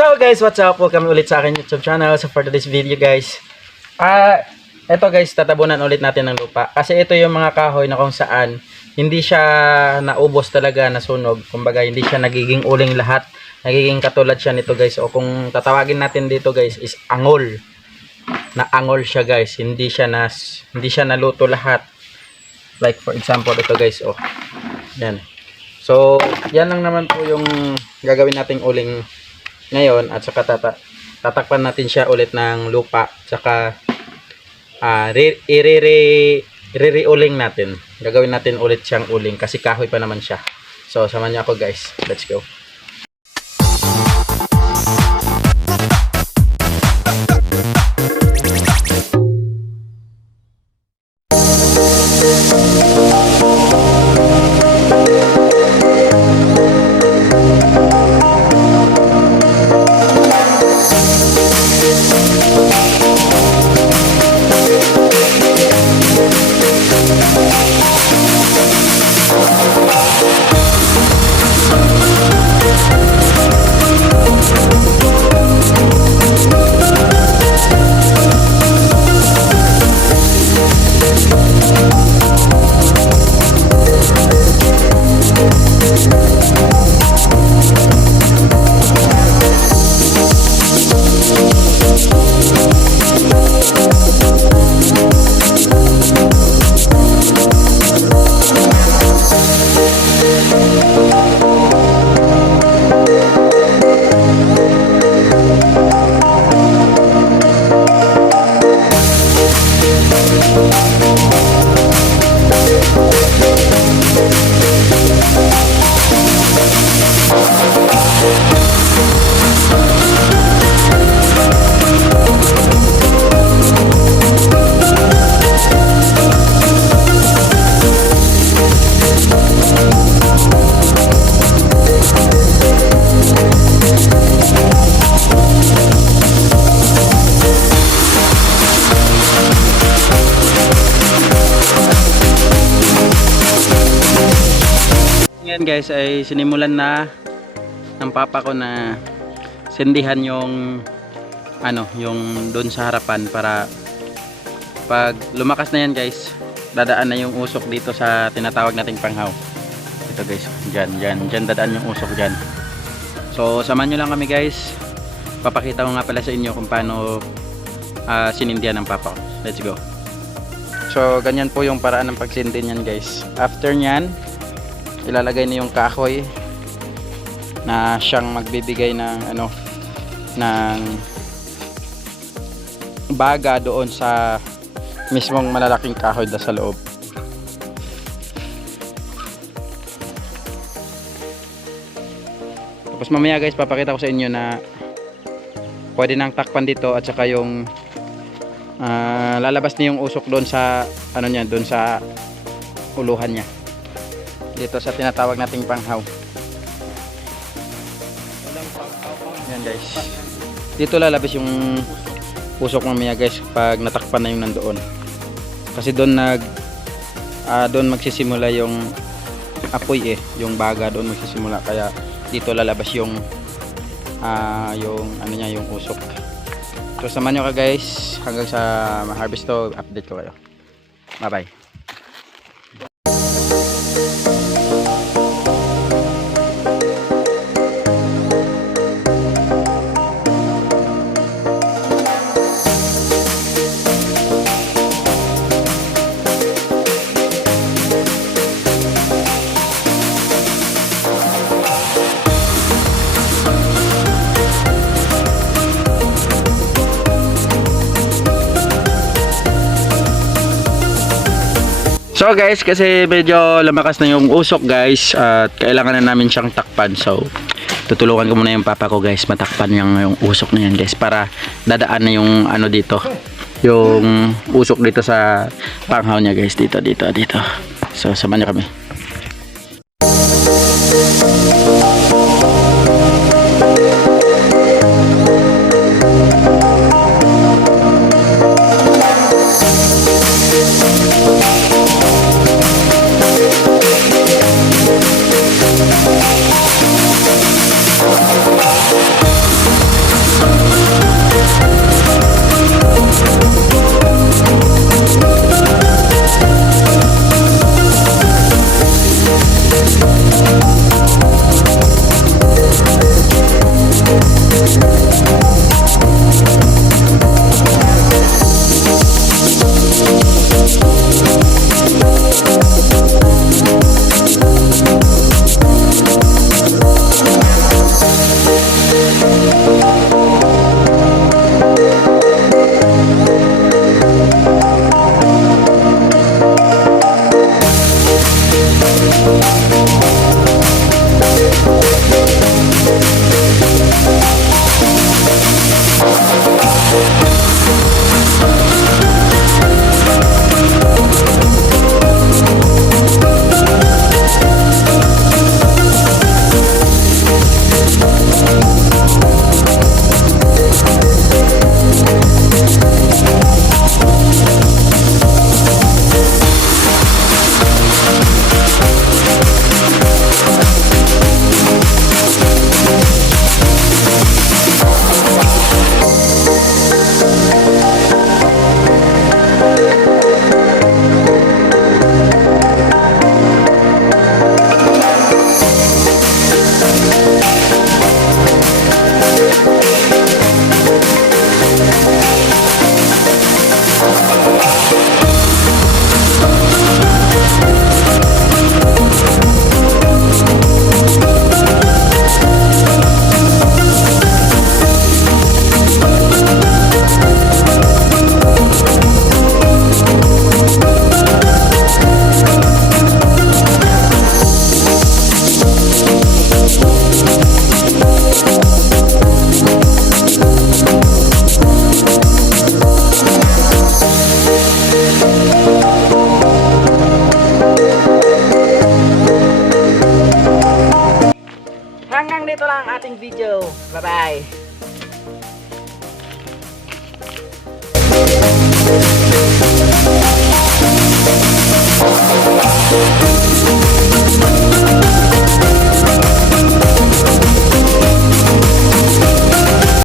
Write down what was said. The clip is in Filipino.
So guys, what's up? Welcome ulit sa akin YouTube channel. So for today's video guys, eto guys, tatabunan ulit natin ng lupa. Kasi ito yung mga kahoy na kung saan hindi siya naubos talaga, nasunog. Kumbaga hindi siya nagiging uling lahat. Nagiging katulad siya nito guys. O kung tatawagin natin dito guys is angol. Na-angol siya guys. Hindi siya naluto lahat. Like for example ito guys, oh. Yan. So, yan lang naman po yung gagawin nating uling ngayon, at saka tatakpan natin siya ulit ng lupa, saka i-re-uling natin. Gagawin natin ulit siyang uling kasi kahoy pa naman siya. So, samahan niyo ako guys. Let's go. Ngayon guys ay sinimulan na ng papa ko na sindihan yung yung doon sa harapan, para pag lumakas na yan guys, dadaan na yung usok dito sa tinatawag nating panghaw. Ito guys, dyan dadaan yung usok dyan. So samahan nyo lang kami guys, papakita ko nga pala sa inyo kung paano sinindihan ng papa ko. Let's go. So ganyan po yung paraan ng pagsindi niyan guys. After nyan, ilalagay na yung kahoy na siyang magbibigay ng ng baga doon sa mismong malalaking kahoy na sa loob. Tapos mamaya guys, papakita ko sa inyo na pwede nang takpan dito, at saka yung lalabas na yung usok doon sa doon sa uluhan niya, dito sa tinatawag nating panghaw. Yan guys, dito lalabas yung usok mamaya guys pag natakpan na yung nandoon, kasi doon doon magsisimula yung apoy yung baga doon magsisimula, kaya dito lalabas yung yung usok. So samahan nyo ka guys hanggang sa ma-harvest to, update ko kayo. Bye bye. So guys, kasi medyo lumakas na yung usok guys, at kailangan na namin siyang takpan. So tutulungan ko muna yung papa ko guys, matakpan yung usok na yan guys, para dadaan na yung dito, yung usok dito sa panghaw niya guys, dito. So samahan niyo kami. video. Bye-bye. We'll be right back.